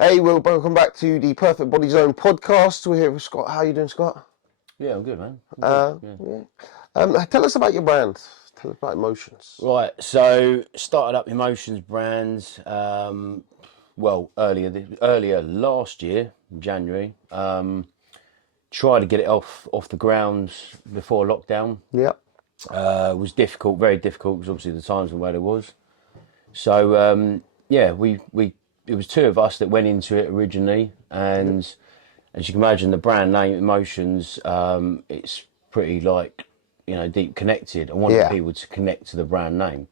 Hey, welcome back to the Perfect Body Zone podcast. We're here with Scott. How you doing, Scott? Yeah, I'm good, man. Yeah. Tell us about your brand. Tell us about Emotions. Right, so started up Emotions brands. Earlier last year, January. Tried to get it off the ground before lockdown. Yeah. It was difficult, very difficult, because obviously the times and where it was. So we it was two of us that went into it originally, and as you can imagine, the brand name Emotions, it's pretty deep connected. I wanted Yeah. people to connect to the brand name.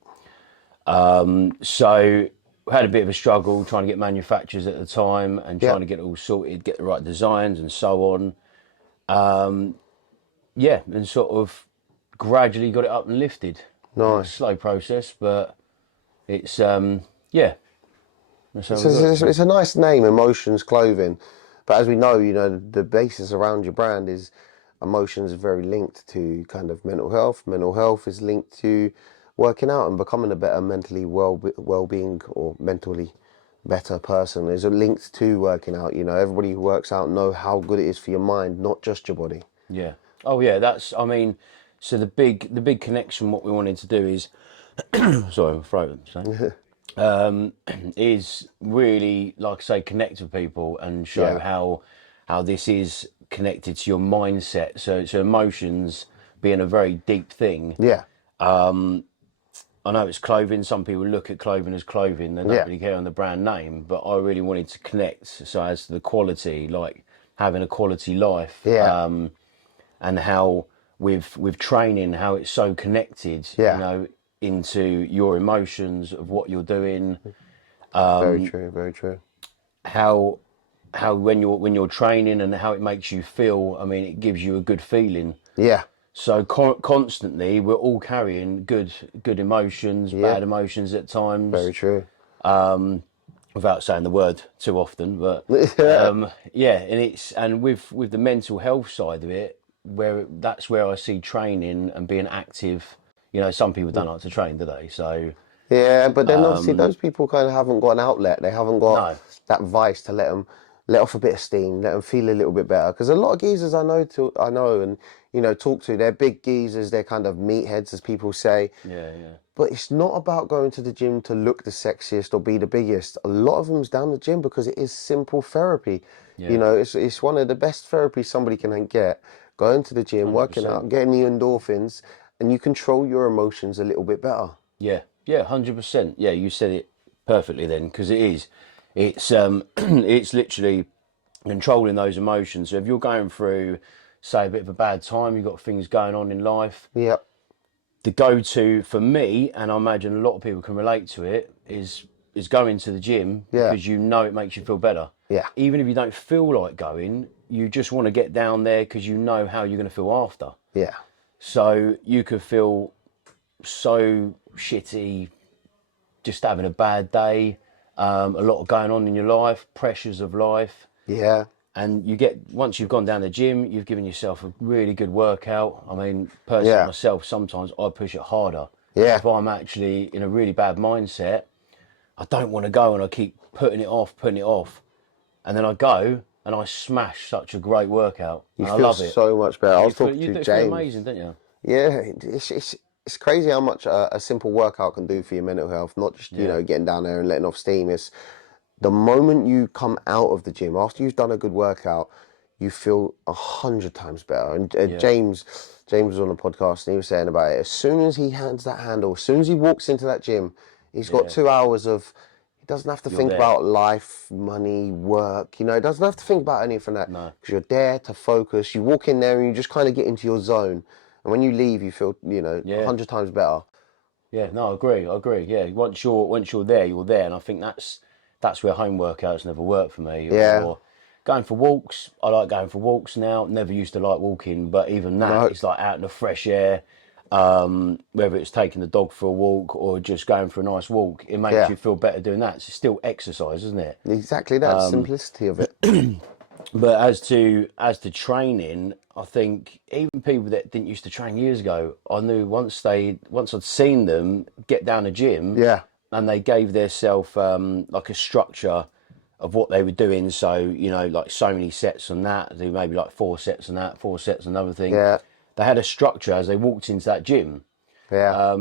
So we had a bit of a struggle trying to get manufacturers at the time and Yeah. trying to get it all sorted, get the right designs and so on. And sort of gradually got it up and lifted. It's a Nice. slow process, but it's yeah. That's how we got it. It's a nice name, Emotions Clothing. But as we know, the basis around your brand is emotions are very linked to kind of mental health. Mental health is linked to working out and becoming a better mentally well-being or mentally better person. Is linked to working out. Everybody who works out know how good it is for your mind, not just your body. Yeah. Oh yeah. So the big connection. What we wanted to do is, sorry, I'm frozen. So. Is really, like I say, connect with people and show Yeah. how this is connected to your mindset. So emotions being a very deep thing. Yeah. I know it's clothing. Some people look at clothing as clothing. They don't Yeah. really care on the brand name. But I really wanted to connect. So as to the quality, like having a quality life, Yeah. and how with training, how it's so connected. Yeah. Into your emotions of what you're doing. Very true. Very true. How when you're training and how it makes you feel. I mean, it gives you a good feeling. Yeah. So constantly, we're all carrying good emotions, Yeah. bad emotions at times, Very true. without saying the word too often. But and with the mental health side of it, that's where I see training and being active. Some people don't like to train, do they? So Yeah, but then obviously those people kind of haven't got an outlet. They haven't got no, that vice to let them let off a bit of steam, let them feel a little bit better. Because a lot of geezers I know and talk to, they're big geezers. They're kind of meatheads, as people say. yeah. But it's not about going to the gym to look the sexiest or be the biggest. A lot of them's down the gym because it is simple therapy. Yeah. It's one of the best therapies somebody can get. Going to the gym, working 100%. out, getting the endorphins, and you control your emotions a little bit better. Yeah, 100%. Yeah, you said it perfectly then, because it is. It's it's literally controlling those emotions. So if you're going through, say, a bit of a bad time, you've got things going on in life, Yep. the go-to for me, and I imagine a lot of people can relate to it, is going to the gym Yeah. because it makes you feel better. Yeah. Even if you don't feel like going, you just want to get down there because you know how you're going to feel after. Yeah. So you could feel so shitty, just having a bad day, a lot going on in your life, pressures of life. Yeah. And once you've gone down the gym, you've given yourself a really good workout. I mean, personally myself, sometimes I push it harder. Yeah. If I'm actually in a really bad mindset, I don't want to go and I keep putting it off. And then I go and I smash such a great workout. You And I feel love it. so much better. I was talking You to feel James. amazing, don't you? Yeah, it's crazy how much a simple workout can do for your mental health. Not just getting down there and letting off steam. It's the moment you come out of the gym after you've done a good workout, you feel 100 times better. And James was on the podcast and he was saying about it. As soon as he hands that handle, as soon as he walks into that gym, he's got 2 hours of. He doesn't have to think there. about life, money, work. He doesn't have to think about anything like that. No. Because you're there to focus. You walk in there and you just kind of get into your zone. And when you leave, you feel 100 times better. Yeah, no, I agree. Yeah, once you're there, you're there, and I think that's where home workouts never worked for me. Yeah. Or going for walks, I like going for walks now. Never used to like walking, but even that, it's like out in the fresh air. Whether it's taking the dog for a walk or just going for a nice walk, it makes you feel better doing that. It's still exercise, isn't it? Exactly that simplicity of it. But as to training, I think even people that didn't used to train years ago, I knew once I'd seen them get down the gym, Yeah. and they gave themselves like a structure of what they were doing. So, you know, like so many sets on that, do maybe like 4 sets on that, 4 sets on another thing. Yeah. They had a structure as they walked into that gym. Yeah.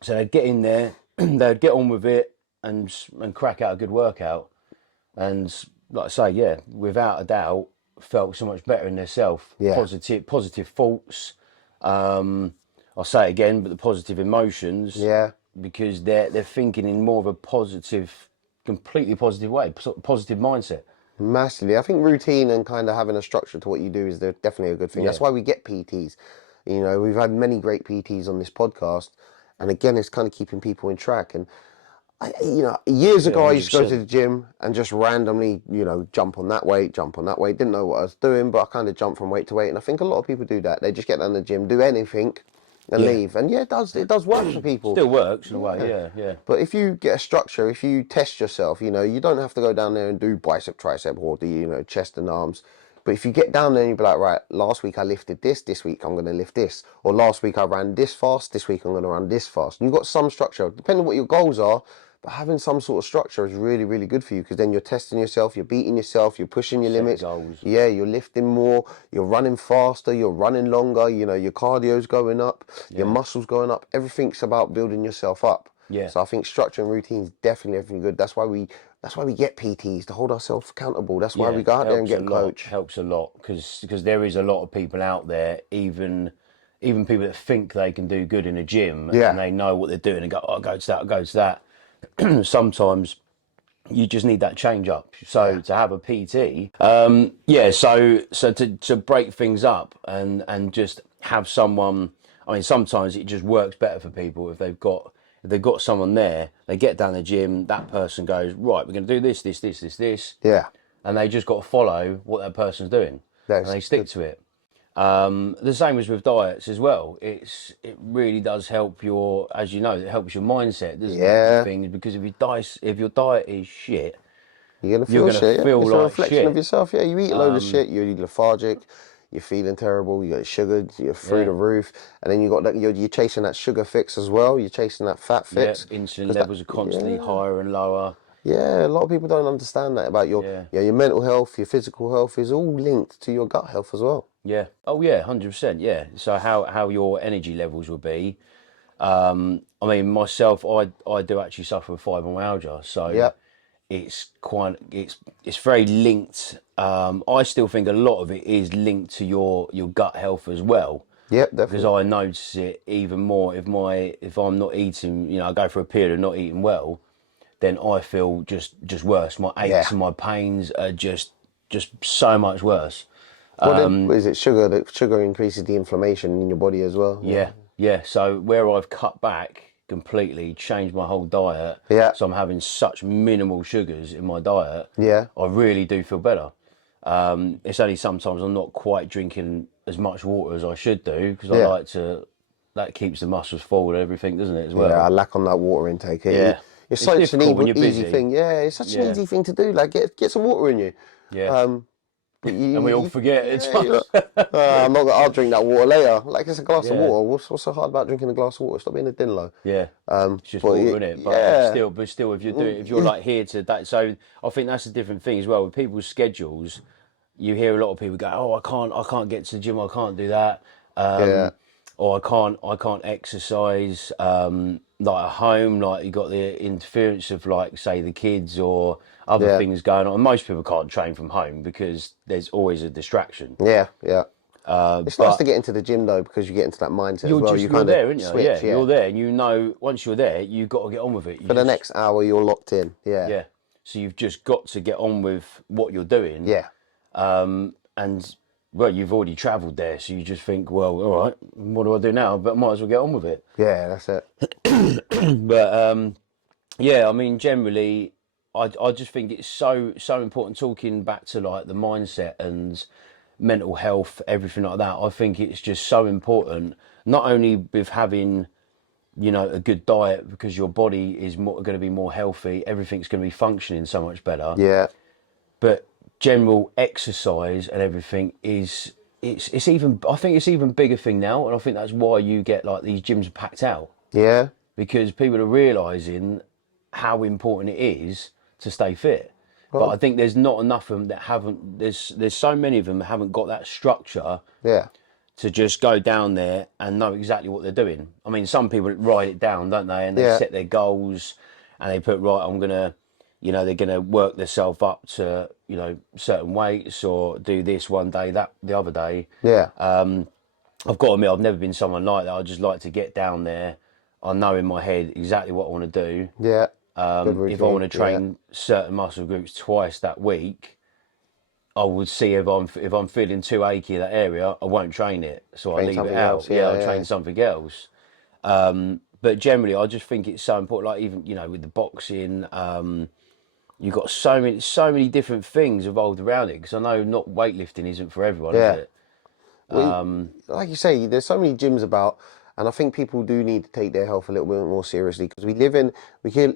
So they'd get in there, they'd get on with it and crack out a good workout. And like I say, yeah, without a doubt, felt so much better in themselves. Yeah. Positive thoughts. I'll say it again, but the positive emotions. Yeah. Because they're thinking in more of a positive, completely positive way, positive mindset. Massively. I think routine and kind of having a structure to what you do is definitely a good thing. Yeah. That's why we get PTs. You know, we've had many great PTs on this podcast. And again, it's kind of keeping people in track. And, years ago, I used to go to the gym and just randomly, jump on that weight, jump on that weight. Didn't know what I was doing, but I kind of jumped from weight to weight. And I think a lot of people do that. They just get down the gym, do anything and leave. And yeah, it does work for people. Still works in a way, yeah. But if you get a structure, if you test yourself, you don't have to go down there and do bicep, tricep, or the, chest and arms. But if you get down there and you be like, right, last week I lifted this week I'm going to lift this. Or last week I ran this fast, this week I'm going to run this fast. And you've got some structure, depending on what your goals are, but having some sort of structure is really, really good for you because then you're testing yourself, you're beating yourself, you're pushing your limits. Goals. Yeah, you're lifting more, you're running faster, you're running longer, your cardio's going up, your muscles going up. Everything's about building yourself up. Yeah. So I think structure and routine is definitely everything good. That's why we get PTs to hold ourselves accountable. That's why we go out there and get a coach. Helps a lot because there is a lot of people out there, even people that think they can do good in a gym and they know what they're doing and go, oh, go to that, go to that. Sometimes you just need that change up. So to have a PT, so to break things up and just have someone. I mean, sometimes it just works better for people if they've got someone there. They get down the gym. That person goes, right, we're going to do this. Yeah. And they just got to follow what that person's doing, and they stick to it. The same as with diets as well. It really does help as you know, it helps your mindset, doesn't it? Things, because if your diet is shit, you're gonna feel shit. Feel it's like a reflection shit. of yourself. Yeah, you eat a load of shit. You're lethargic. You're feeling terrible. You got sugar. You're through the roof, and then you got that. You're chasing that sugar fix as well. You're chasing that fat fix. Yeah, insulin levels are constantly higher and lower. Yeah, a lot of people don't understand that about your mental health, your physical health is all linked to your gut health as well. Yeah. Oh yeah, 100%. Yeah. So how your energy levels will be. I mean, myself, I do actually suffer with fibromyalgia, so it's very linked. I still think a lot of it is linked to your gut health as well. Yep, definitely. Because I notice it even more if I'm not eating. I go for a period of not eating well, then I feel just worse. My aches and my pains are just so much worse. What is it? Sugar. That sugar increases the inflammation in your body as well. Yeah. So where I've cut back completely, changed my whole diet. Yeah. So I'm having such minimal sugars in my diet. Yeah. I really do feel better. It's only sometimes I'm not quite drinking as much water as I should do because I like to. That keeps the muscles full and everything, doesn't it? As well. Yeah, I lack on that water intake. It's such an easy thing. Yeah, it's such an easy thing to do. Like get some water in you. Yeah. And we all forget it's I'll drink that water later. Like it's a glass of water. What's so hard about drinking a glass of water? Stop being a dinlo. Yeah. It's just water, isn't it? But still, if you're like here to that, so I think that's a different thing as well with people's schedules. You hear a lot of people go, "Oh, I can't get to the gym. I can't do that." Or I can't exercise like at home. Like you got the interference of like say the kids or other things going on. Most people can't train from home because there's always a distraction. Yeah. It's nice to get into the gym though because you get into that mindset as well. You're there, aren't you? Switch, you're there, and once you're there, you've got to get on with it. For the next hour, you're locked in. Yeah. So you've just got to get on with what you're doing. Yeah. And well, you've already travelled there, so you just think, well, all right, what do I do now? But might as well get on with it. Yeah, that's it. But I mean, generally, I just think it's so important. Talking back to like the mindset and mental health, everything like that. I think it's just so important. Not only with having, a good diet because your body is going to be more healthy. Everything's going to be functioning so much better. Yeah. But general exercise and everything it's even. I think it's even bigger thing now, and I think that's why you get like these gyms packed out. Yeah. Because people are realising how important it is to stay fit. But I think there's not enough of them that haven't. There's so many of them that haven't got that structure Yeah. to just go down there and know exactly what they're doing. I mean, some people write it down, don't they? And they Yeah. set their goals, and they put, right, I'm gonna, they're gonna work themselves up to, certain weights, or do this one day, that the other day. Yeah. I've got to admit, I've never been someone like that. I just like to get down there. I know in my head exactly what I want to do. Yeah. Good If I want to routine. train certain muscle groups twice that week, I would see if I'm feeling too achy in that area, I won't train it, so I Train leave it something out. else, Yeah, yeah, I'll yeah. train something else. But generally, I just think it's so important. Like even with the boxing, you've got so many different things involved around it. Because I know not weightlifting isn't for everyone, is Yeah. it? Well, like you say, there's so many gyms about, and I think people do need to take their health a little bit more seriously, because we can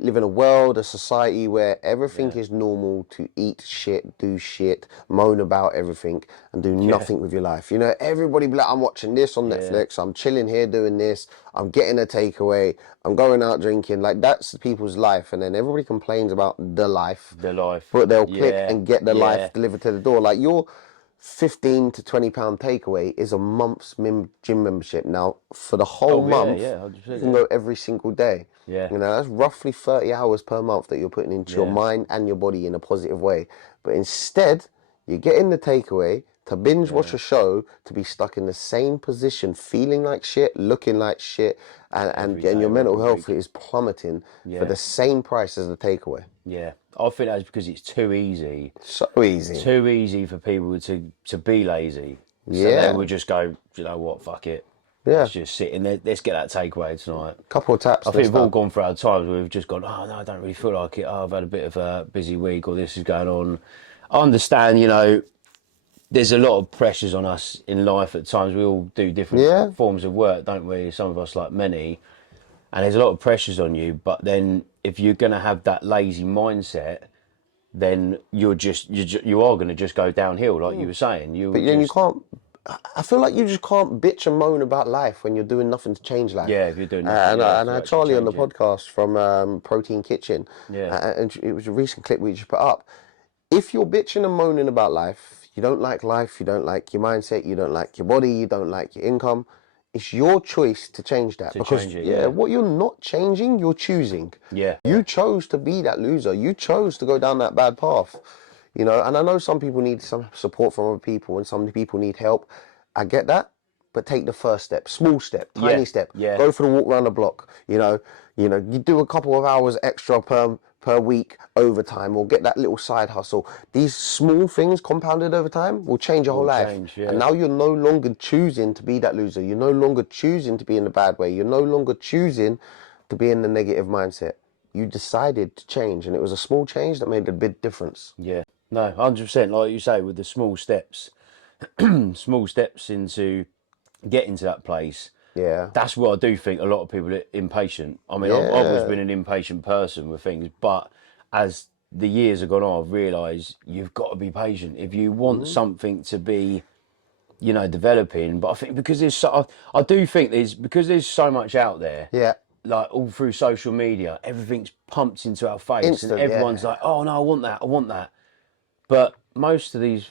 live in a world, a society where everything Yeah. is normal to eat shit, do shit, moan about everything, and do nothing with your life. You know, everybody be like, I'm watching this on Netflix, I'm chilling here doing this, I'm getting a takeaway, I'm going out drinking. Like, that's people's life, and then everybody complains about the life, The life. but they'll click Yeah. and get the Yeah. life delivered to the door. Like, your £15 to £20 takeaway is a month's gym membership. Now, for the whole month, yeah, you 100%, can go every single day. Yeah. You know, that's roughly 30 hours per month that you're putting into your mind and your body in a positive way. But instead, you're getting the takeaway to binge watch a show, to be stuck in the same position, feeling like shit, looking like shit, and day your or mental every health week. is plummeting for Yeah. the same price as the takeaway. Yeah. I think that's because it's too easy. So easy. Too easy for people to be lazy. So Yeah. they would just go, you know what, fuck it. Yeah. Let's just sit in there. Let's get that takeaway tonight. Couple of taps. I and think we've all stuff. gone through our times where we've just gone, oh, no, I don't really feel like it. Oh, I've had a bit of a busy week, or this is going on. I understand, there's a lot of pressures on us in life at times. We all do different forms of work, don't we? Some of us, like many. And there's a lot of pressures on you. But then if you're going to have that lazy mindset, then you are going to just go downhill, like you were saying. But then you can't. I feel like you just can't bitch and moan about life when you're doing nothing to change life. Yeah, if you're doing nothing. And I had actually Charlie on the change it. podcast from Protein Kitchen. Yeah. And it was a recent clip we just put up. If you're bitching and moaning about life, you don't like life, you don't like your mindset, you don't like your body, you don't like your income, it's your choice to change that. Because change it, what you're not changing, you're choosing. Yeah. You chose to be that loser. You chose to go down that bad path. You know, and I know some people need some support from other people and some people need help. I get that, but take the first step, small step, tiny step. Yeah. Go for the walk around the block. You do a couple of hours extra per week overtime, or get that little side hustle. These small things compounded over time will change your whole life. And now you're no longer choosing to be that loser. You're no longer choosing to be in the bad way. You're no longer choosing to be in the negative mindset. You decided to change, and it was a small change that made a big difference. Yeah. No, 100%. Like you say, with the small steps, small steps into getting to that place. Yeah. That's what I do think a lot of people are impatient. I mean, I've always been an impatient person with things, but as the years have gone on, I've realised you've got to be patient if you want something to be, developing. But I think because I do think because there's so much out there. Yeah. Like all through social media, everything's pumped into our face, Instant, and everyone's like, "Oh no, I want that." But most of these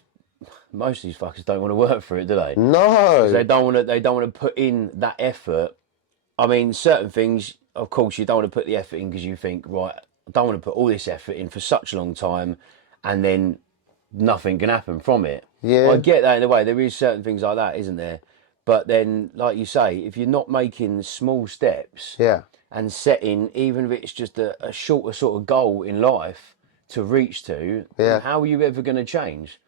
fuckers don't want to work for it, do they? No. They don't want to put in that effort. I mean, certain things, of course, you don't want to put the effort in because you think, right, I don't want to put all this effort in for such a long time, and then nothing can happen from it. Yeah. I get that in a way. There is certain things like that, isn't there? But then, like you say, if you're not making small steps and setting, even if it's just a shorter sort of goal in life to reach to, then how are you ever going to change?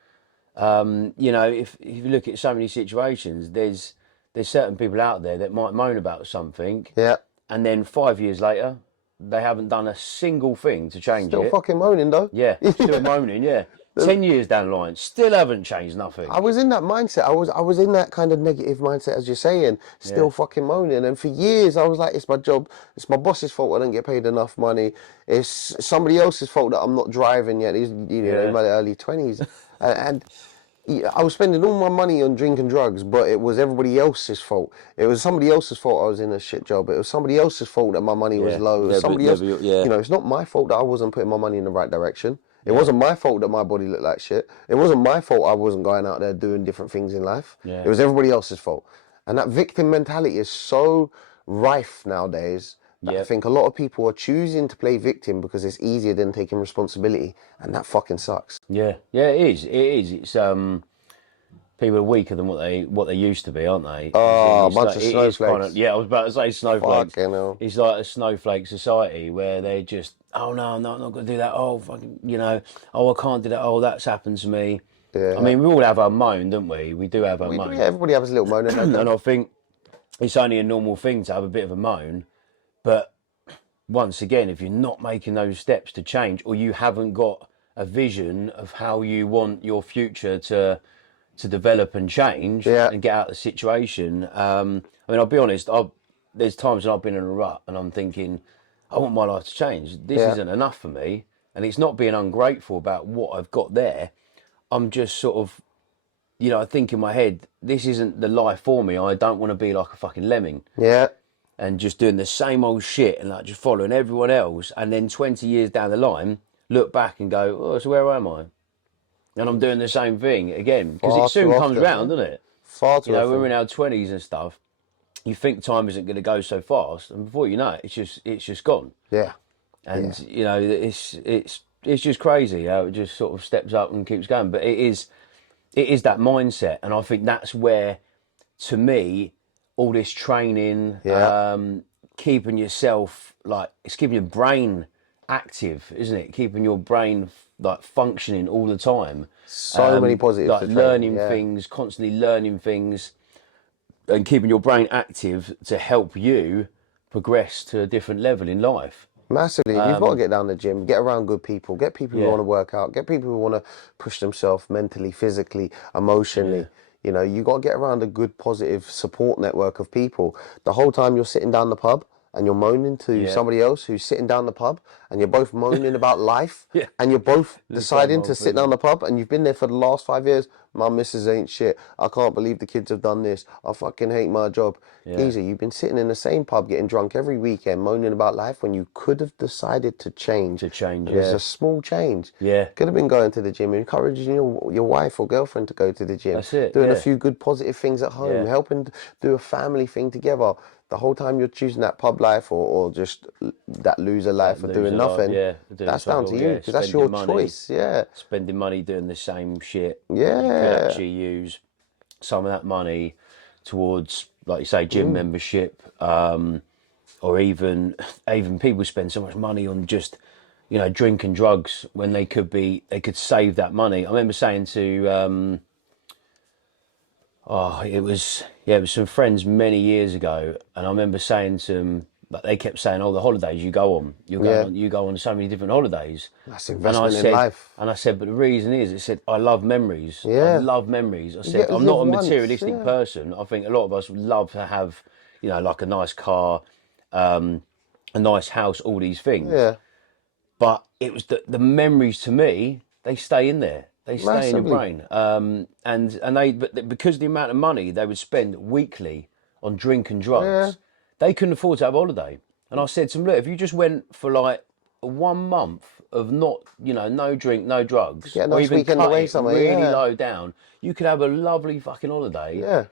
If you look at so many situations, there's certain people out there that might moan about something, and then 5 years later, they haven't done a single thing to change it. Still fucking moaning though. Yeah, still moaning. Yeah, 10 years down the line, still haven't changed nothing. I was in that mindset. I was in that kind of negative mindset, as you're saying, still fucking moaning. And for years, I was like, it's my job. It's my boss's fault I don't get paid enough money. It's somebody else's fault that I'm not driving yet. He's, in my early 20s. and I was spending all my money on drink and drugs, but it was everybody else's fault. It was somebody else's fault I was in a shit job. It was somebody else's fault that my money was low. It was somebody else. It's not my fault that I wasn't putting my money in the right direction. It wasn't my fault that my body looked like shit. It wasn't my fault I wasn't going out there doing different things in life. Yeah. It was everybody else's fault. And that victim mentality is so rife nowadays that I think a lot of people are choosing to play victim because it's easier than taking responsibility, and that fucking sucks. Yeah, it is. It is. It's people are weaker than what they used to be, aren't they? Oh, a It's bunch like, of it is kind snowflakes. of, yeah, I was about to say snowflakes. Fucking hell. It's like a snowflake society where they just, oh no, I'm not going to do that. Oh, fucking, oh, I can't do that. Oh, that's happened to me. Yeah. I mean, we all have our moan, don't we? We do have our moan. Yeah, everybody has a little moan in their And I think it's only a normal thing to have a bit of a moan. But once again, if you're not making those steps to change, or you haven't got a vision of how you want your future to develop and change and get out of the situation. I mean, I'll be honest, there's times when I've been in a rut and I'm thinking, I want my life to change. This isn't enough for me. And it's not being ungrateful about what I've got there. I'm just sort of, I think in my head, this isn't the life for me. I don't want to be like a fucking lemming. Yeah. And just doing the same old shit and like just following everyone else. And then 20 years down the line, look back and go, oh, so where am I? And I'm doing the same thing again because it soon comes round, doesn't it? Far too often. When we're in our 20s and stuff, you think time isn't going to go so fast, and before you know it, it's just gone. Yeah. And it's just crazy how it just sort of steps up and keeps going. But it is that mindset, and I think that's where, to me, all this training, keeping yourself it's keeping your brain active, isn't it? Keeping your brain functioning all the time. So many positives. Learning things, constantly learning things, and keeping your brain active to help you progress to a different level in life. Massively. You've got to get down the gym, get around good people, get people who want to work out, get people who want to push themselves mentally, physically, emotionally. You got to get around a good, positive support network of people. The whole time you're sitting down the pub and you're moaning to somebody else who's sitting down the pub, and you're both moaning about life, and you're both deciding to sit down the pub, and you've been there for the last 5 years. My missus ain't shit. I can't believe the kids have done this. I fucking hate my job. Easy. You've been sitting in the same pub getting drunk every weekend, moaning about life when you could have decided to change. It was a small change. Could have been going to the gym, encouraging your wife or girlfriend to go to the gym. That's it. Doing a few good positive things at home, helping do a family thing together. The whole time you're choosing that pub life or just that loser life of doing nothing, that's down to you because that's your choice. Spending money doing the same shit. Yeah. You could actually use some of that money towards, like you say, gym membership, or even people spend so much money on just, drink and drugs when they could save that money. I remember saying to, it was some friends many years ago, and I remember saying to them, but they kept saying, "Oh, the holidays you go on, you go on so many different holidays." That's investment in life. And I said, but the reason is, I said, I love memories. I love memories. I said, I'm not a materialistic person. I think a lot of us would love to have, like a nice car, a nice house, all these things. But it was the memories to me, they stay in there. They stay in your brain. But because of the amount of money they would spend weekly on drink and drugs, they couldn't afford to have a holiday. And I said to them, look, if you just went for 1 month of not, no drink, no drugs, or even weekend cut away it somewhere, really low down, you could have a lovely fucking holiday.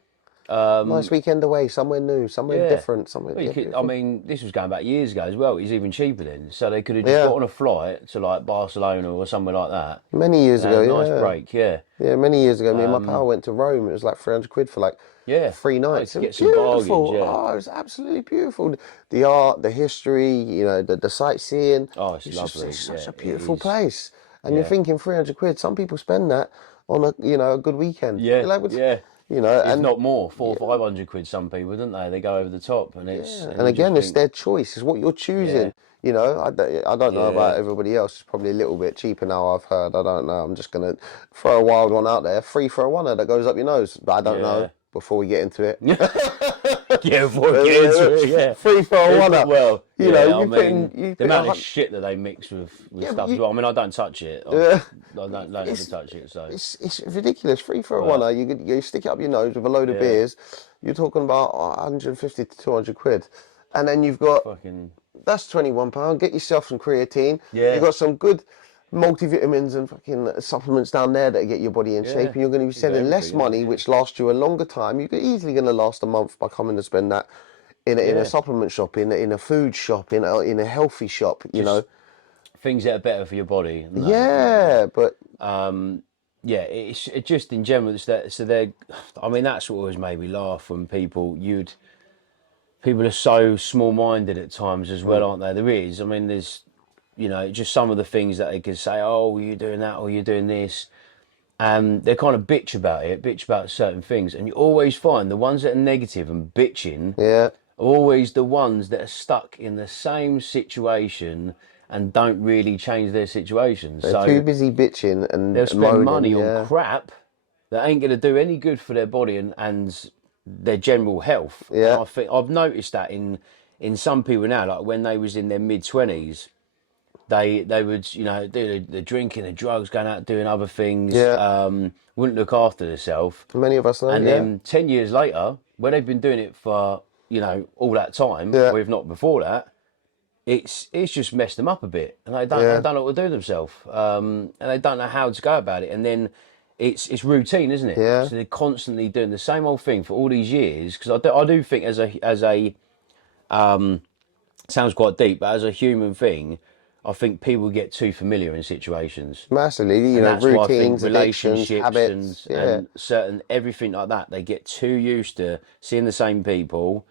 Nice weekend away, somewhere new, somewhere different, somewhere. I mean, this was going back years ago as well. It was even cheaper then, so they could have just got on a flight to Barcelona or somewhere like that. Many years ago, nice break, many years ago. Me and my pal went to Rome. It was like 300 quid for 3 nights. To get It some was bargains, beautiful. Oh, it was absolutely beautiful. The art, the history, the sightseeing. Oh, it's lovely. Just, it's such a beautiful place. And you're thinking 300 quid. Some people spend that on a good weekend. If not more, 400 or 500 quid. Some people, don't they? They go over the top, and it's and again, it's their choice. It's what you're choosing. I don't know about everybody else. It's probably a little bit cheaper now. I've heard. I don't know. I'm just gonna throw a wild one out there. Free for a oneer that goes up your nose. But I don't know. Before we get into it. Before we get into it. Free for a oneer. Well, you the amount of shit that they mix with stuff as well. I mean, I don't touch it. I don't ever touch it. So it's ridiculous. Free for a oneer. You stick it up your nose with a load of beers. You're talking about 150 to 200 quid, and then you've got that's £21. Get yourself some creatine. You've got some good multivitamins and fucking supplements down there that get your body in shape, Yeah, and you're going to be you got spending less everything, money, yeah. which lasts you a longer time. You're easily going to last a month by coming to spend that in a Yeah, supplement shop, in a food shop, in a healthy shop, you know. just things that are better for your body, and Yeah, but yeah, it's just in general. It's that, so they're, I mean, that's what always made me laugh when people are so small-minded at times as well, aren't they? There is, I mean, there's, just some of the things that they could say, oh, you're doing that, or you're doing this, and they kind of bitch about certain things, and you always find the ones that are negative and bitching yeah, are always the ones that are stuck in the same situation and don't really change their situation. they're too So busy bitching and they'll spend moaning. money on Yeah, crap that ain't going to do any good for their body and their general health. And yeah, I think I've noticed that in some people now, like when they was in their mid-20s, they would do the drinking, the drugs, going out doing other things, yeah. wouldn't look after themselves, Many of us know. and Yeah, then 10 years later, when they've been doing it for all that time, yeah, or if not before that, it's just messed them up a bit, and they yeah, don't know what to do themselves, and they don't know how to go about it. And then it's routine, isn't it? yeah. So they're constantly doing the same old thing for all these years. Because I do think as a sounds quite deep, but as a human thing, I think people get too familiar in situations. Massively, you And know, that's why I think routines, addictions, relationships habits. and Yeah, certain everything like that, they get too used to seeing the same people,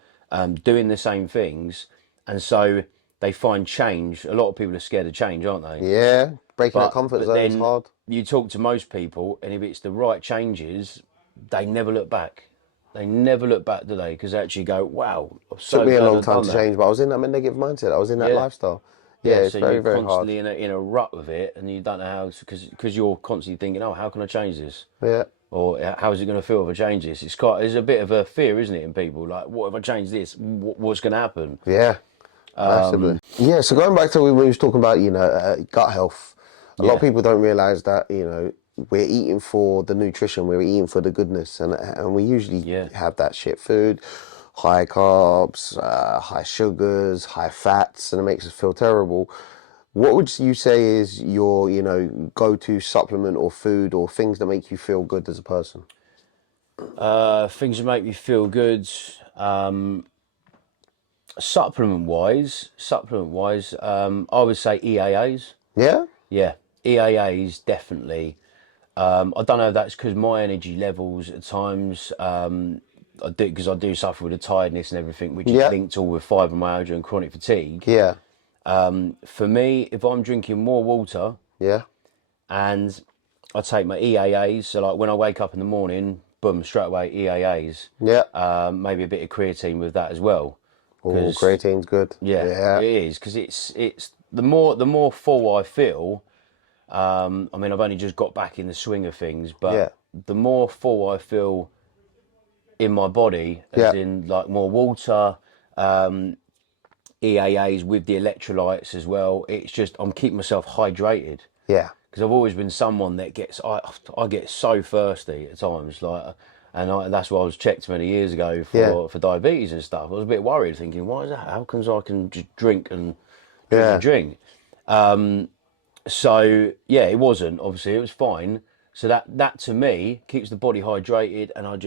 doing the same things, and so they find change. A lot of people are scared of change, aren't they? yeah. Breaking that But comfort but zone is then hard. you talk to most people, and if it's the right changes, they never look back. They never look back, do they? Because they actually go, "Wow, I'm Took so me a glad long I've time done to that." change, but I was in that negative mindset. I was in that Yeah. lifestyle. Yeah, Yeah, it's so very, you're very hard. constantly in a rut with it, and you don't know how because you're constantly thinking, "Oh, how can I change this?" Yeah, Or how is it going to feel if I change this? There's a bit of a fear, isn't it, in people? Like, what if I change this? What's going to happen? yeah, massively. Yeah, so going back to when we was talking about, gut health, a lot of Yeah, people don't realize that, we're eating for the nutrition, we're eating for the goodness, and we usually yeah. have that shit food, high carbs, high sugars, high fats, and it makes us feel terrible. What would you say is your, go-to supplement or food or things that make you feel good as a person? Things that make me feel good. Supplement wise, I would say EAAs. Yeah? Yeah, EAAs definitely. I don't know if that's because my energy levels at times, I do suffer with the tiredness and everything, which is Yeah, linked all with fibromyalgia and chronic fatigue. yeah, For me, if I'm drinking more water yeah, and I take my EAAs, so like when I wake up in the morning, boom, straight away EAAs, yeah. maybe a bit of creatine with that as well, Oh, because creatine's good. yeah, Yeah, it is because it's the more full I feel. I mean, I've only just got back in the swing of things, but yeah, the more full I feel in my body, as yeah, in like more water, EAAs with the electrolytes as well. It's just I'm keeping myself hydrated yeah, because I've always been someone that I get so thirsty at times, like, that's why I was checked many years ago yeah, for diabetes and stuff. I was a bit worried, thinking, why is that? How comes I can just drink and drink and yeah, drink? So yeah, it wasn't. Obviously, it was fine. So that to me keeps the body hydrated, and I would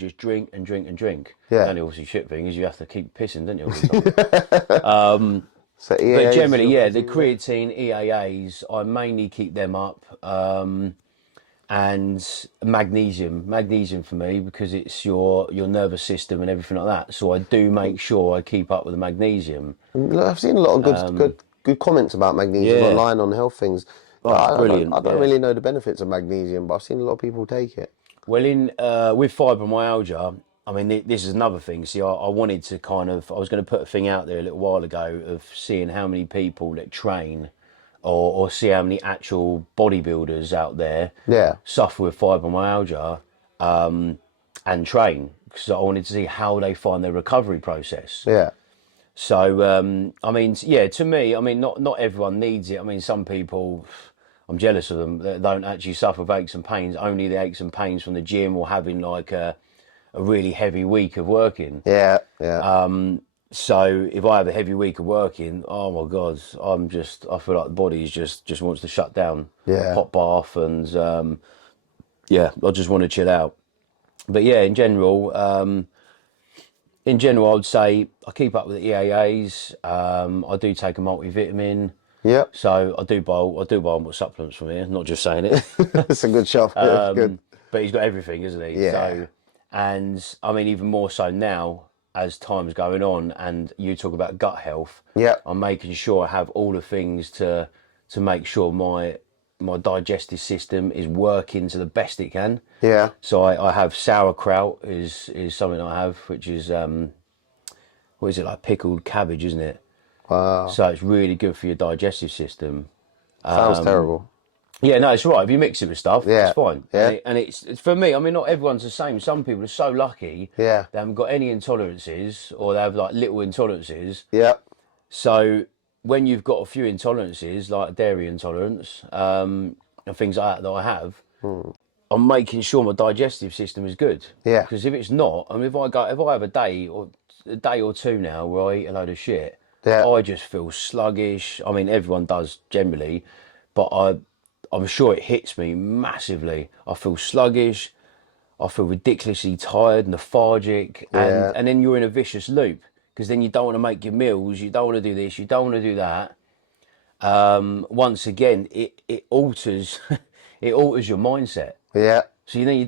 just drink and drink and drink. The yeah. only obviously shit thing is you have to keep pissing, don't you, all the time? So But EAAs is generally, your yeah, the go-to, yeah? creatine, EAAs, I mainly keep them up, and magnesium for me because it's your nervous system and everything like that. So I do make sure I keep up with the magnesium. Look, I've seen a lot of good comments about magnesium Yeah. online on health things. Oh, it's I brilliant. don't Yeah. really know the benefits of magnesium, but I've seen a lot of people take it. Well, in with fibromyalgia, I mean, this is another thing. See, I wanted to I was going to put a thing out there a little while ago of seeing how many people that train or see how many actual bodybuilders out there Yeah, suffer with fibromyalgia and train because I wanted to see how they find their recovery process. yeah, So, I mean, yeah, to me, I mean, not everyone needs it. I mean, some people, I'm jealous of them that don't actually suffer with aches and pains, only the aches and pains from the gym or having like a really heavy week of working. yeah, yeah, So if I have a heavy week of working, oh my God, I feel like the body is just wants to shut down. Yeah. Hot bath and yeah, I just want to chill out. But yeah, in general, I would say I keep up with the EAAs. I do take a multivitamin, Yep. so I do buy more supplements from here. Not just saying it. It's a good shop. It's good. But he's got everything, isn't he? Yeah. So, and I mean, even more so now as time's going on, and you talk about gut health. Yep. I'm making sure I have all the things to make sure my digestive system is working to the best it can. Yeah. So I have sauerkraut is something I have, which is what is it, like pickled cabbage, isn't it? Wow. So it's really good for your digestive system. Sounds terrible. Yeah, no, it's right. If you mix it with stuff, it's Yeah. fine. Yeah. And it's for me. I mean, not everyone's the same. Some people are so lucky Yeah. they haven't got any intolerances, or they have like little intolerances. Yep. So when you've got a few intolerances, like dairy intolerance, and things like that I have, I'm making sure my digestive system is good. Yeah. Because if it's not, I mean, if I have a day or two now where I eat a load of shit, Yeah. I just feel sluggish. I mean, everyone does generally, but I'm sure it hits me massively. I feel sluggish. I feel ridiculously tired, lethargic, and Yeah. and then you're in a vicious loop because then you don't want to make your meals, you don't want to do this, you don't want to do that. Once again, it alters it alters your mindset. Yeah. So then you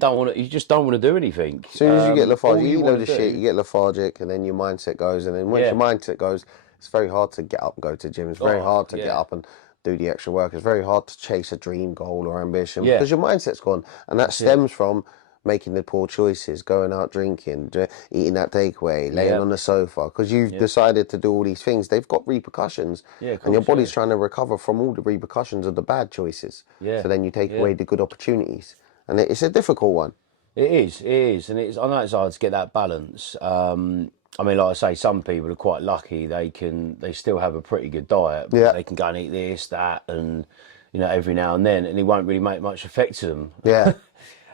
just don't want to do anything. As soon as you get lethargic, All you eat a load want of to shit, do, you get lethargic, and then your mindset goes. And then once yeah. your mindset goes, it's very hard to get up and go to the gym. It's very Oh, hard to get yeah, up and do the extra work. It's very hard to chase a dream goal or ambition yeah. because your mindset's gone. And that That's it. stems from making the poor choices, going out drinking, eating that takeaway, laying Yeah, on the sofa. Because you've yeah, decided to do all these things, they've got repercussions. yeah. Of And your course, yeah, body's trying to recover from all the repercussions of the bad choices. yeah, So then you take yeah. away the good opportunities. And it's a difficult one. It is, and I know it's hard to get that balance. I mean, like I say, some people are quite lucky; they still have a pretty good diet. Yeah. They can go and eat this, that, and every now and then, and it won't really make much effect to them. Yeah.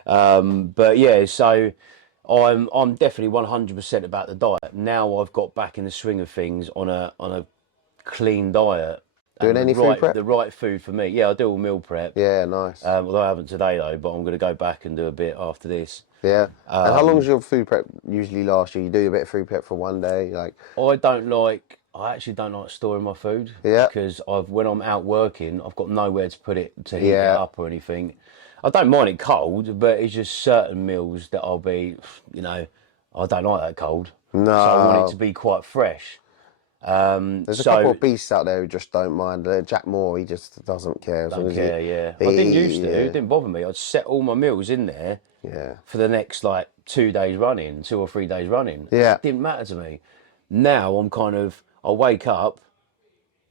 But yeah, so I'm definitely 100% about the diet. Now I've got back in the swing of things on a clean diet Doing and any food prep? the right food for me. Yeah, I do all meal prep. Yeah, nice. Although I haven't today though, but I'm going to go back and do a bit after this. Yeah. And how long does your food prep usually last you? You do a bit of food prep for one day, like I actually don't like storing my food Yeah. because when I'm out working, I've got nowhere to put it to heat it Yeah. up or anything. I don't mind it cold, but it's just certain meals that I don't like that cold. So I want it to No. be quite fresh. There's a couple So of beasts out there who just don't mind. Jack Moore, he just doesn't care as long don't as care, yeah. he, I didn't used to. yeah, It didn't bother me. I'd set all my meals in there yeah, for the next like 2 days running, 2 or 3 days running. yeah, It didn't matter to me. Now I wake up,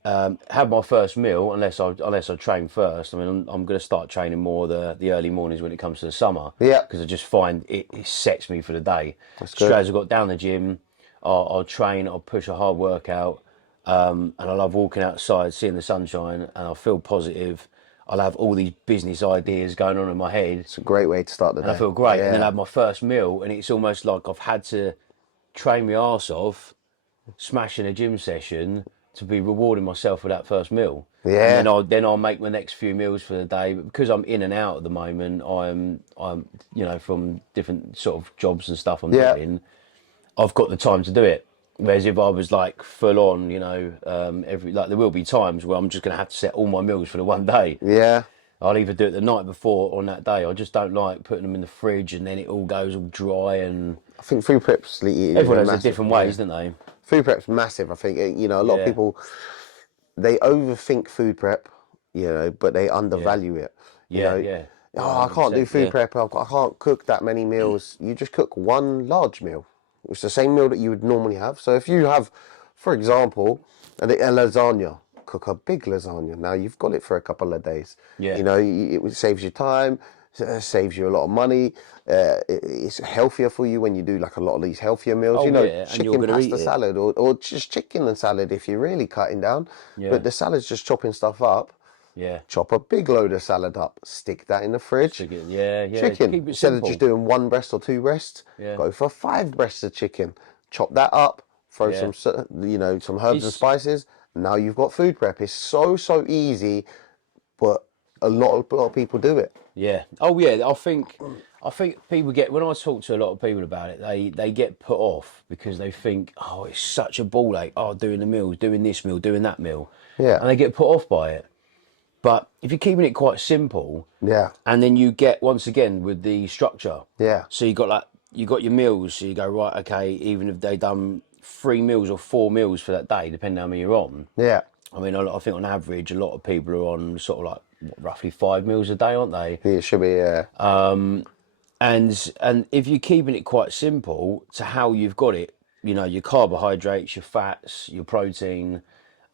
have my first meal unless I train first. I mean, I'm going to start training more the early mornings when it comes to the summer. yeah. Because I just find it sets me for the day. That's Straight good. as I got down the gym, I'll train, I'll push a hard workout, and I love walking outside, seeing the sunshine, and I feel positive. I'll have all these business ideas going on in my head, It's a great way to start the and I day. feel great. And then I Yeah, have my first meal, and it's almost like I've had to train my arse off, smashing a gym session to be rewarding myself for that first meal. And yeah, then I'll make my next few meals for the day. But because I'm in and out at the moment, I'm from different sort of jobs and stuff I'm yeah, doing. I've got the time to do it. Whereas if I was like full on, there will be times where I'm just going to have to set all my meals for the one day. yeah. I'll either do it the night before or on that day. I just don't like putting them in the fridge and then it all goes all dry. And I think food prep's everyone has massive. a different ways, don't they? Food prep's massive. I think a lot of Yeah, people they overthink food prep, but they undervalue it. You yeah, know, yeah. No, oh, I can't do 100%. food Yeah, prep. I can't cook that many meals. You just cook one large meal. It's the same meal that you would normally have. So if you have, for example, a lasagna, cook a big lasagna. Now you've got it for a couple of days. yeah. It saves you time, saves you a lot of money. It's healthier for you when you do like a lot of these healthier meals. Oh yeah, and you're Chicken going to eat pasta it. salad or just chicken and salad if you're really cutting down. Yeah, But the salad's just chopping stuff up. yeah. Chop a big load of salad up, stick that in the fridge. Chicken. Yeah, yeah. Chicken. Keep it Instead of simple. just doing one breast or two breasts, Yeah, go for 5 breasts of chicken. Chop that up, throw Yeah. some herbs and It's spices. Now you've got food prep. It's so easy, but a lot of people do it. Yeah. Oh yeah. I think people get when I talk to a lot of people about it, they get put off because they think, oh, it's such a ball ache. Oh, doing the meals, doing this meal, doing that meal, Yeah, and they get put off by it. But if you're keeping it quite simple, yeah, and then you get once again with the structure. yeah, So you got your meals. So you go right, okay. Even if they done 3 meals or 4 meals for that day, depending how many you're on. yeah. I mean, I think on average, a lot of people are on sort of like roughly 5 meals a day, aren't they? It should be. And if you're keeping it quite simple to how you've got it, your carbohydrates, your fats, your protein,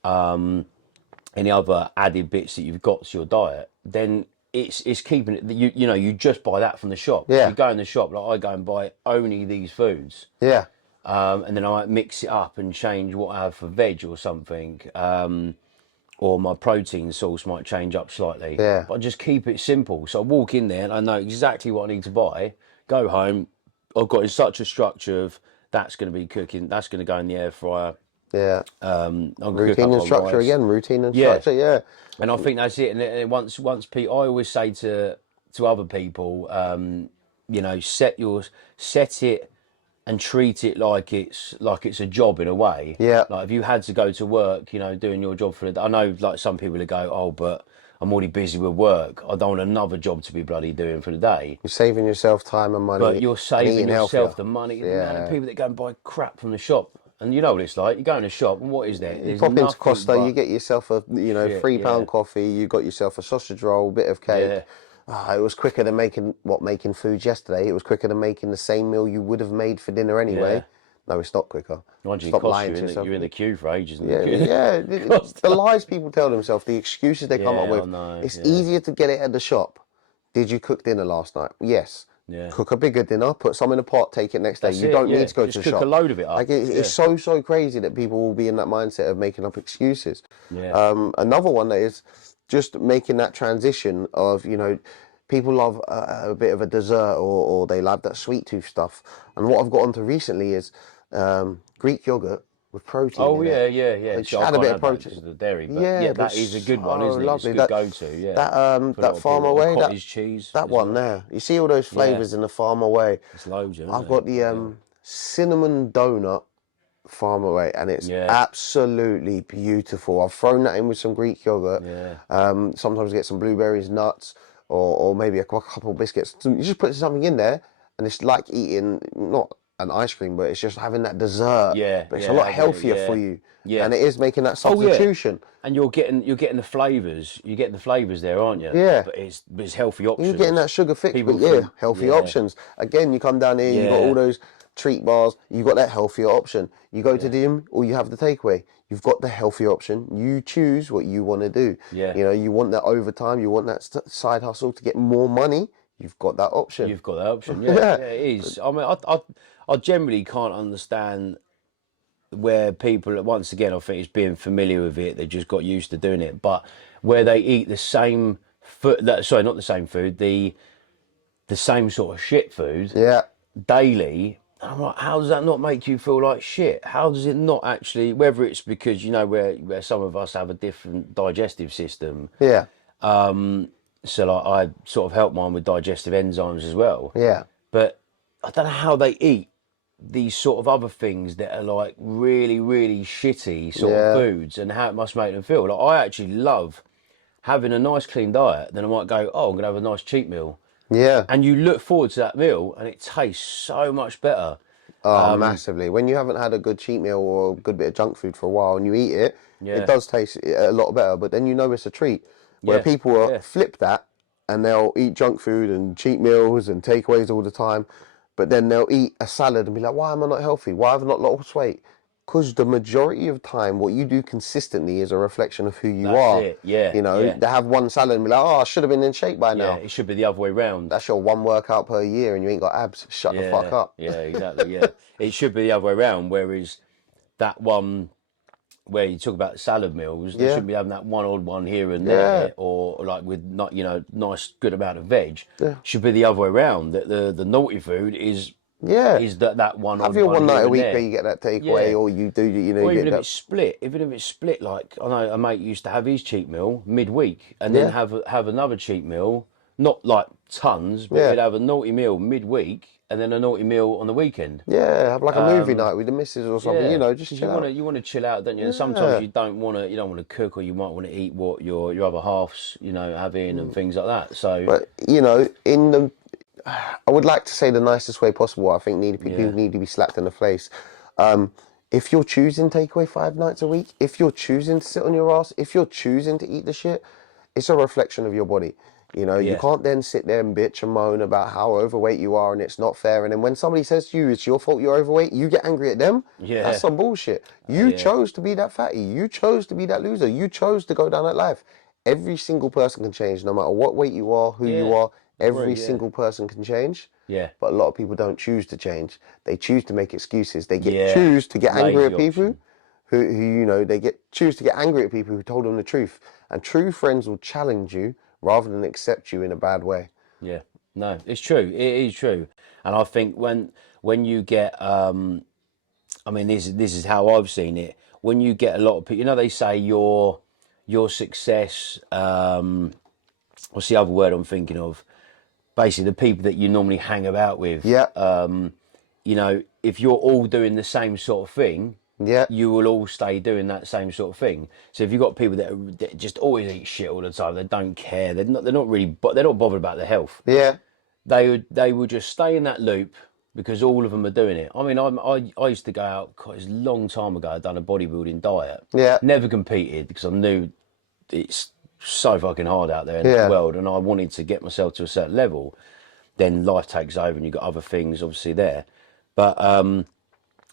any other added bits that you've got to your diet, then it's keeping it. You just buy that from the shop. So Yeah. you go in the shop, like I go and buy only these foods, Yeah, and then I might mix it up and change what I have for veg or something. Or my protein source might change up slightly. Yeah. But I just keep it simple. So I walk in there and I know exactly what I need to buy. Go home. I've got such a structure of that's going to be cooking. That's going to go in the air fryer. yeah. I'll cook Routine up and my structure rice. again. Routine and Yeah. structure. Yeah, And I think that's it. And once people, I always say to other people, set it and treat it like it's a job in a way. Yeah. Like if you had to go to work, doing your job for the day. I know like some people would go, oh, but I'm already busy with work. I don't want another job to be bloody doing for the day. you're saving yourself time and money. But you're and saving eating yourself healthier. the money. The Yeah. amount of people that go and buy crap from the shop. And you know what it's like. You go in a shop and what is there? You There's pop into nothing Costa, but you get yourself a shit, £3 yeah. coffee. You got yourself a sausage roll, bit of cake. Yeah. It was quicker than making food yesterday. It was quicker than making the same meal you would have made for dinner anyway. Yeah. No, it's not quicker. Mind you, Stop cost lying you to yourself. you're in the queue for ages. In the Yeah, queue. yeah. The lies people tell themselves, the excuses they come up Yeah, I with. know, It's yeah. easier to get it at the shop. Did you cook dinner last night? Yes. Yeah. Cook a bigger dinner, put some in a pot, take it next day. That's You it, don't yeah. need to go Just to the cook shop. a load of it up. Like it's Yeah. so crazy that people will be in that mindset of making up excuses. Yeah. Another one that is just making that transition of people love a bit of a dessert or they love that sweet tooth stuff. And what I've got onto recently is Greek yogurt with protein Oh in yeah, it. yeah, yeah. Just So I add a can't bit have of that protein. because of the dairy, but Yeah, yeah, but that is a good one, so isn't it? lovely. It's a good go-to. Yeah. That For a lot that of farmer people. Or way, cottage cheese. that as one well. there. You see all those flavors in the farmer way. It's loads, isn't I've it? got the cinnamon donut farmer way, and it's Yeah. absolutely beautiful. I've thrown that in with some Greek yogurt. Yeah. Sometimes get some blueberries, nuts, or maybe a couple of biscuits. So you just put something in there, and it's like eating not an ice cream, but it's just having that dessert. Yeah, But it's yeah, a lot having it, healthier for yeah. you. Yeah. And it is making that Oh, yeah. substitution. And you're getting the flavours. You're getting the flavours there, aren't you? Yeah. But it's healthy options. You're getting that sugar fix, People but yeah, think- healthy yeah. options. Again, you come down here, you got Yeah. all those treat bars, you got that healthier option. You go to the gym or you have the takeaway. You've got the healthy option. You choose what you want to do. Yeah. You want that overtime, you want that side hustle to get more money. You've got that option. You've got that option. Yeah, Yeah. yeah, it is. I mean, I generally can't understand where people, once again, I think it's being familiar with it. They just got used to doing it. But where they eat the same food, sorry, not the same food, the same sort of shit food Yeah. daily. I'm like, how does that not make you feel like shit? How does it not actually? Whether it's because where some of us have a different digestive system. Yeah. So like I sort of help mine with digestive enzymes as well. Yeah. But I don't know how they eat these sort of other things that are like really, really shitty sort Yeah. of foods and how it must make them feel. Like I actually love having a nice clean diet. Then I might go, oh, I'm gonna have a nice cheat meal. Yeah. And you look forward to that meal and it tastes so much better. Oh, massively. When you haven't had a good cheat meal or a good bit of junk food for a while and you eat it, Yeah. it does taste a lot better, but then you know it's a treat. Where Yeah, people yeah. flip that and they'll eat junk food and cheat meals and takeaways all the time, but then they'll eat a salad and be like, why am I not healthy? Why have I not lost weight? Because the majority of time, what you do consistently is a reflection of who you That's are. it, yeah, yeah. They have one salad and be like, oh, I should have been in shape by Yeah, now. it should be the other way round. That's your one workout per year and you ain't got abs. Shut the fuck up. Yeah, exactly. Yeah, it should be the other way around. Whereas that one where you talk about salad meals, they Yeah. shouldn't be having that one odd one here and Yeah. there, or like with not nice good amount of veg. Yeah. Should be the other way around. That the naughty food is Yeah. is that one Have odd your one one night here a and week there. where you get that takeaway, Yeah. or you do, you Or get even that. if it's split, like I know a mate used to have his cheat meal midweek and then Yeah. have another cheat meal, not like tons, but Yeah. he'd have a naughty meal midweek and then a naughty meal on the weekend. Yeah. Have like a movie night with the missus or something, Yeah, just because chill out. you want to chill out, don't you? And sometimes Yeah. you don't want to cook, or you might want to eat what your other halves having and things like that. So But, I would like to say the nicest way possible. I think people yeah, need to be slapped in the face. Um, if you're choosing takeaway 5 nights a week, if you're choosing to sit on your ass, if you're choosing to eat the shit, it's a reflection of your body. You yeah, can't then sit there and bitch and moan about how overweight you are and it's not fair. And then when somebody says to you, it's your fault you're overweight, you get angry at them. That's yeah, some bullshit. You yeah, chose to be that fatty. You chose to be that loser. You chose to go down that life. Every single person can change, no matter what weight you are, who you yeah. are. Agree. Every Yeah, single person can change. yeah, But a lot of people don't choose to change. They choose to make excuses. They yeah. choose to get angry Lazy at people option. they choose to get angry at people who told them the truth. And true friends will challenge you rather than accept you in a bad way. Yeah, no, it's true. It is true, and I think when you get, I mean, this is how I've seen it. When you get a lot of people, they say your success. What's the other word I'm thinking of? Basically, the people that you normally hang about with. Yeah, If you're all doing the same sort of thing, yeah, you will all stay doing that same sort of thing. So if you've got people that just always eat shit all the time, they don't care. They're not really, but they're not bothered about their health. yeah, They would just stay in that loop because all of them are doing it. I mean, I used to go out. God, it was a long time ago. I'd done a bodybuilding diet. yeah, Never competed because I knew it's so fucking hard out there in that yeah. world, and I wanted to get myself to a certain level. Then life takes over, and you've got other things obviously there. But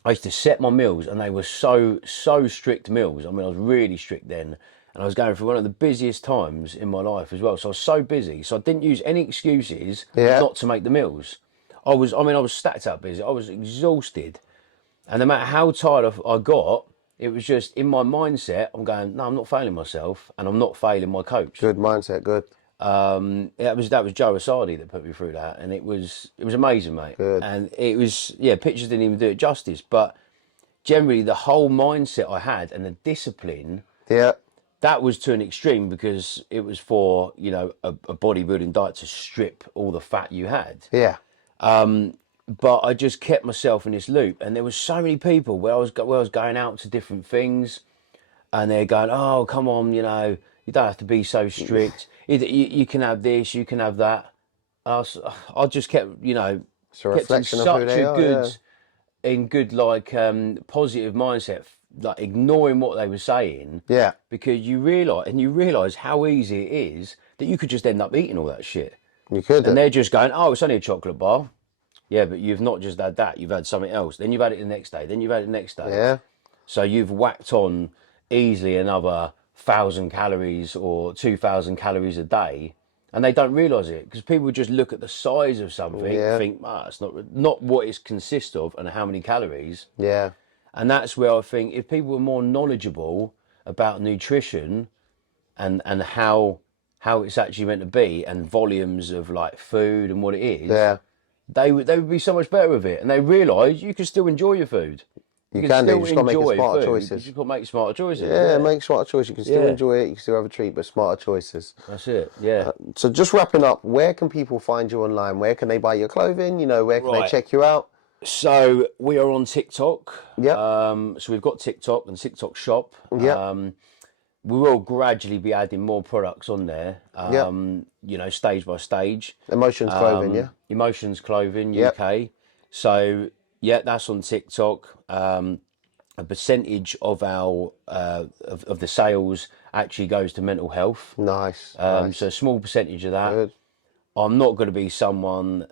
I used to set my meals, and they were so strict meals. I mean, I was really strict then, and I was going through one of the busiest times in my life as well. So I was so busy, so I didn't use any excuses Yeah. not to make the meals. I was stacked up busy. I was exhausted, and no matter how tired I got, it was just in my mindset. I'm going, no, I'm not failing myself, and I'm not failing my coach. Good mindset, good, That was Joe Asadi that put me through that, and it was amazing, mate. good. And it was, yeah, pictures didn't even do it justice, but generally the whole mindset I had and the discipline, Yeah, that was to an extreme because it was for a bodybuilding diet to strip all the fat you had. yeah, But I just kept myself in this loop, and there was so many people where I was going out to different things, and they're going, oh, come on, you don't have to be so strict. You can have this, you can have that. I just kept, it's a kept in reflection of who such they a are. Yeah, good like positive mindset, like ignoring what they were saying, yeah. because you realise how easy it is that you could just end up eating all that shit, You could. and they're just going, oh, it's only a chocolate bar. Yeah, but you've not just had that, you've had something else. Then you've had it the next day. Then you've had it the next day. Yeah, So you've whacked on easily another 1,000 calories or 2,000 calories a day, and they don't realise it because people just look at the size of something and yeah, think, it's not what it consists of and how many calories. yeah, And that's where I think if people were more knowledgeable about nutrition and how it's actually meant to be and volumes of like food and what it is, yeah. they would be so much better with it, and they realise you can still enjoy your food. You You can can do. You still just got to make enjoy smarter food. choices. You just got to make smarter choices. Yeah, Yeah, make smarter choices. You can still yeah, enjoy it. You can still have a treat, but smarter choices. that's it. Yeah. So just wrapping up, where can people find you online? Where can they buy your clothing? Where can they Right. check you out? So we are on TikTok. Yep, So we've got TikTok and TikTok Shop. yep, We will gradually be adding more products on there. yep. Stage by stage. Emotions clothing, yeah? Emotions Clothing Yep. UK. So yeah, that's on TikTok. A percentage of our of the sales actually goes to mental health. Nice, So a small percentage of that. good. I'm not going to be someone,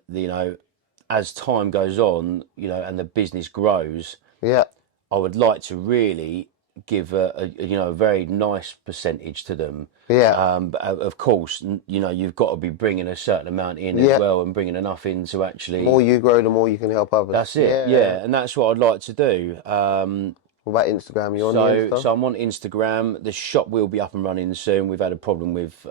as time goes on, and the business grows, Yeah, I would like to really give a very nice percentage to them. yeah, But of course, you've got to be bringing a certain amount in as yeah. well, and bringing enough in to The actually. more you grow, the more you can help others. That's it. Yeah, and that's what I'd like to do. What about Instagram? You're on the So Insta? I'm on Instagram. The shop will be up and running soon. We've had a problem with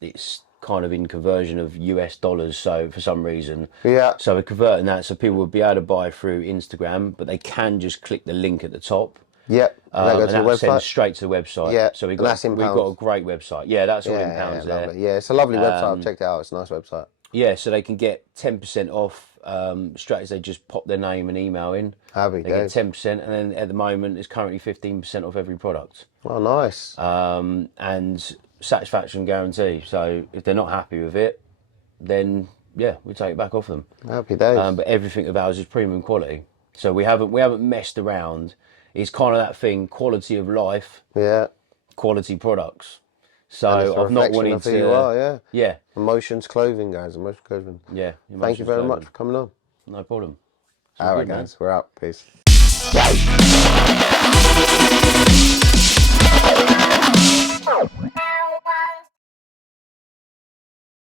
it's kind of in conversion of US dollars. So for some reason, Yeah. so we're converting that so people would be able to buy through Instagram, but they can just click the link at the top. Yep. And that go And to the that sends website. straight to the website. Yeah. So And that's in we've got a pounds. great website. Yeah, that's all in Yeah, pounds there. lovely. Yeah, it's a lovely website. I've checked it out. It's a nice website. Yeah, so they can get 10% off straight as they just pop their name and email in. Happy They get days. 10%, and then at the moment it's currently 15% off every product. Oh, nice. And satisfaction guarantee. So if they're not happy with it, then yeah, we take it back off them. Happy days. But everything of ours is premium quality. So we haven't messed around. It's kind of that thing, quality of life, Yeah. quality products. And it's So a I've not reflection wanted of who to. you are, yeah. Yeah, Emotions clothing, guys. Emotions clothing. yeah. Thank you very Emotions much for coming on. No problem. It's all All right, good, man. guys. We're out. Peace.